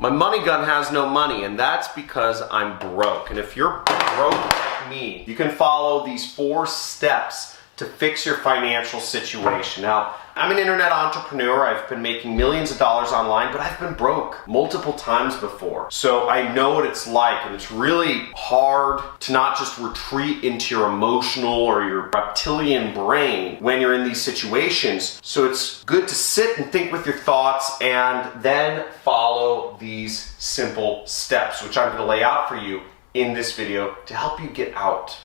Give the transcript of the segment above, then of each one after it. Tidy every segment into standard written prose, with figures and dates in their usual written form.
My money gun has no money, and that's because I'm broke. And if you're broke like me, you can follow these 4 steps to fix your financial situation. Now, I'm an internet entrepreneur. I've been making millions of dollars online, but I've been broke multiple times before. So I know what it's like, and it's really hard to not just retreat into your emotional or your reptilian brain when you're in these situations. So it's good to sit and think with your thoughts and then follow these simple steps, which I'm going to lay out for you in this video to help you get out.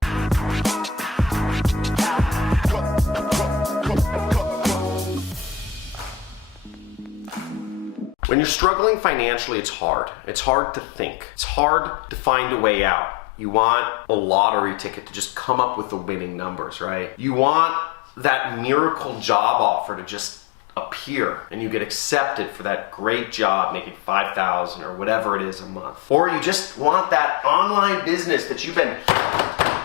When you're struggling financially, it's hard. It's hard to think. It's hard to find a way out. You want a lottery ticket to just come up with the winning numbers, right? You want that miracle job offer to just appear and you get accepted for that great job making $5,000 or whatever it is a month. Or you just want that online business that you've been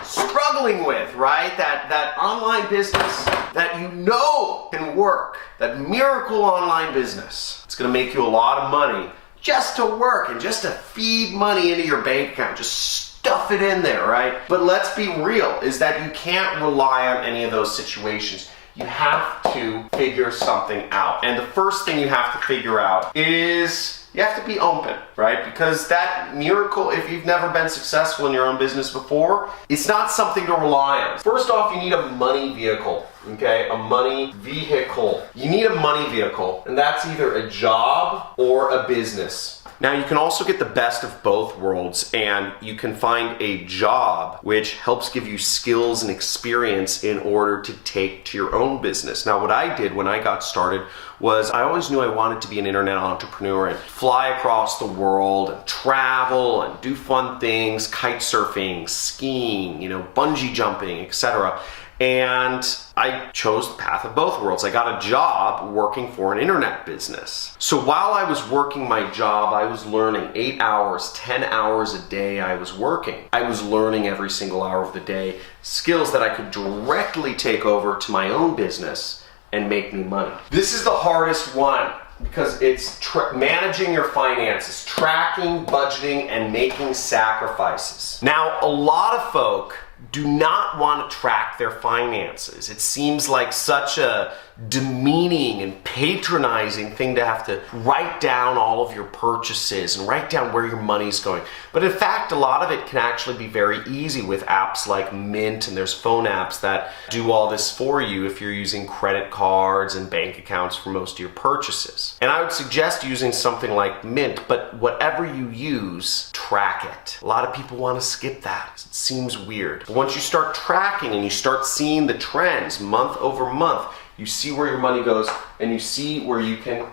struggling with, right? That online business that you know can work, that miracle online business. It's gonna make you a lot of money just to work and just to feed money into your bank account, just stuff it in there, right? But let's be real, is that you can't rely on any of those situations. You have to figure something out. And the first thing you have to figure out is you have to be open, right? Because that miracle, if you've never been successful in your own business before, it's not something to rely on. First off, you need a money vehicle, okay? A money vehicle. You need a money vehicle, and that's either a job or a business. Now, you can also get the best of both worlds, and you can find a job which helps give you skills and experience in order to take to your own business. Now, what I did when I got started was I always knew I wanted to be an internet entrepreneur and fly across the world and travel and do fun things, kite surfing, skiing, bungee jumping, etc. And I chose the path of both worlds. I got a job working for an internet business. So while I was working my job, I was learning 8 hours, 10 hours a day I was working. I was learning every single hour of the day skills that I could directly take over to my own business and make me money. This is the hardest one because it's managing your finances, tracking, budgeting, and making sacrifices. Now, a lot of folk do not want to track their finances. It seems like such a demeaning and patronizing thing to have to write down all of your purchases and write down where your money's going. But in fact, a lot of it can actually be very easy with apps like Mint, and there's phone apps that do all this for you if you're using credit cards and bank accounts for most of your purchases. And I would suggest using something like Mint, but whatever you use, track it. A lot of people want to skip that. It seems weird. But once you start tracking and you start seeing the trends month over month, you see where your money goes and you see where you can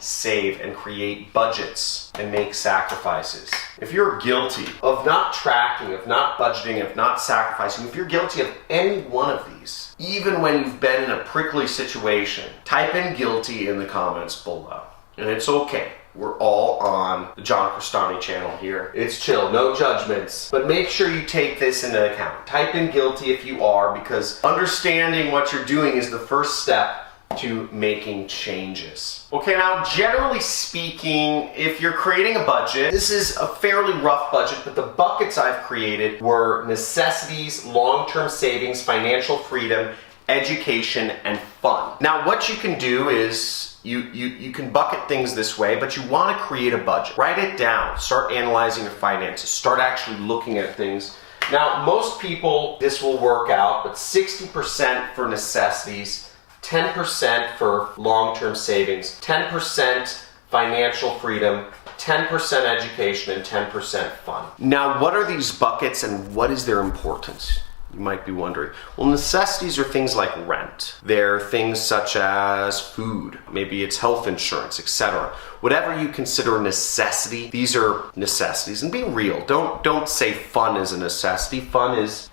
save and create budgets and make sacrifices. If you're guilty of not tracking, of not budgeting, of not sacrificing, if you're guilty of any one of these, even when you've been in a prickly situation, type in guilty in the comments below. And it's okay. We're all on the John Crestani channel here. It's chill, no judgments. But make sure you take this into account. Type in guilty if you are, because understanding what you're doing is the first step to making changes. Okay, now generally speaking, if you're creating a budget, this is a fairly rough budget, but the buckets I've created were necessities, long-term savings, financial freedom, education, and fun. Now what you can do is you can bucket things this way, but you want to create a budget. Write it down. Start analyzing your finances. Start actually looking at things. Now, most people, this will work out, but 60% for necessities, 10% for long-term savings, 10% financial freedom, 10% education, and 10% fun. Now, what are these buckets and what is their importance? You might be wondering. Well, necessities are things like rent. They're things such as food, maybe it's health insurance, etc. Whatever you consider a necessity, these are necessities. And be real, don't say fun is a necessity. Fun is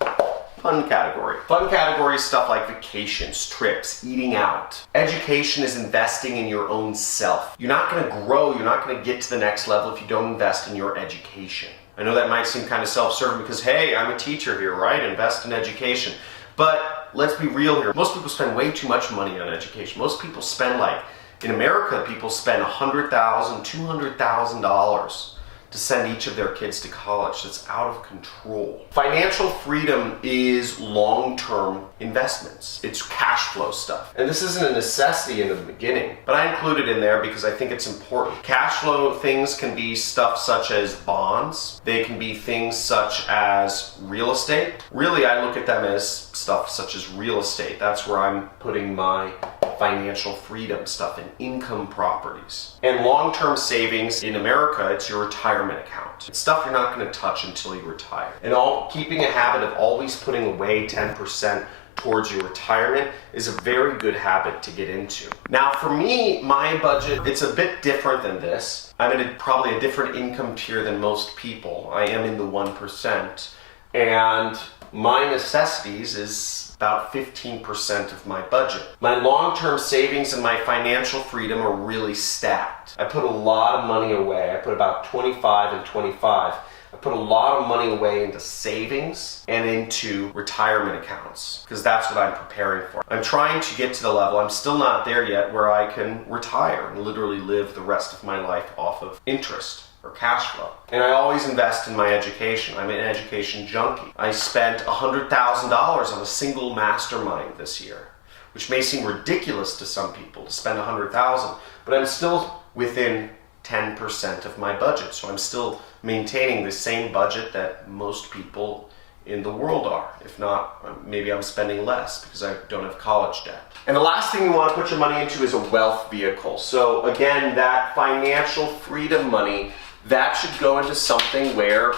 fun category. Fun category is stuff like vacations, trips, eating out. Education is investing in your own self. You're not gonna grow, you're not gonna get to the next level if you don't invest in your education. I know that might seem kind of self-serving because, hey, I'm a teacher here, right? Invest in education. But let's be real here. Most people spend way too much money on education. Most people spend like In America, people spend $100,000, $200,000 to send each of their kids to college. That's out of control. Financial freedom is long-term investments. It's cash flow stuff. And this isn't a necessity in the beginning, but I include it in there because I think it's important. Cash flow things can be stuff such as bonds. They can be things such as real estate. Really, I look at them as stuff such as real estate. That's where I'm putting my financial freedom stuff in, income properties. And long-term savings in America, it's your retirement account. It's stuff you're not going to touch until you retire. And keeping a habit of always putting away 10% towards your retirement is a very good habit to get into. Now for me, my budget, it's a bit different than this. I'm in probably a different income tier than most people. I am in the 1%. And my necessities is about 15% of my budget. My long-term savings and my financial freedom are really stacked. I put a lot of money away. I put about 25 and 25. I put a lot of money away into savings and into retirement accounts because that's what I'm preparing for. I'm trying to get to the level, I'm still not there yet, where I can retire and literally live the rest of my life off of interest or cash flow. And I always invest in my education. I'm an education junkie. I spent $100,000 on a single mastermind this year, which may seem ridiculous to some people to spend $100,000, but I'm still within 10% of my budget. So I'm still maintaining the same budget that most people in the world are. If not, maybe I'm spending less because I don't have college debt. And the last thing you want to put your money into is a wealth vehicle. So again, that financial freedom money, that should go into something where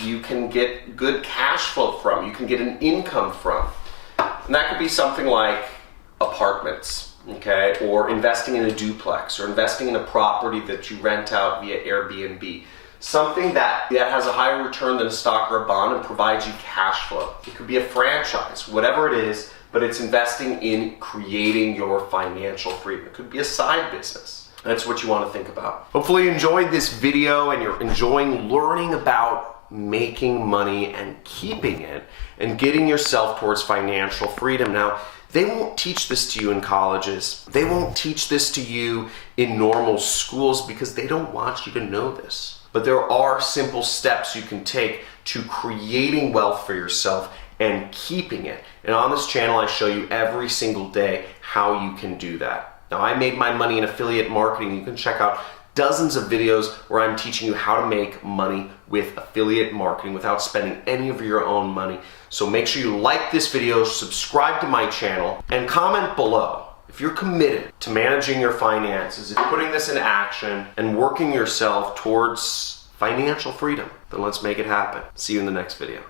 you can get good cash flow from, you can get an income from. And that could be something like apartments, okay? Or investing in a duplex, or investing in a property that you rent out via Airbnb. Something that has a higher return than a stock or a bond and provides you cash flow. It could be a franchise, whatever it is, but it's investing in creating your financial freedom. It could be a side business. That's what you want to think about. Hopefully you enjoyed this video and you're enjoying learning about making money and keeping it and getting yourself towards financial freedom. Now, they won't teach this to you in colleges. They won't teach this to you in normal schools because they don't want you to know this. But there are simple steps you can take to creating wealth for yourself and keeping it. And on this channel, I show you every single day how you can do that. Now, I made my money in affiliate marketing. You can check out dozens of videos where I'm teaching you how to make money with affiliate marketing without spending any of your own money. So make sure you like this video, subscribe to my channel, and comment below. If you're committed to managing your finances, if you're putting this in action and working yourself towards financial freedom, then let's make it happen. See you in the next video.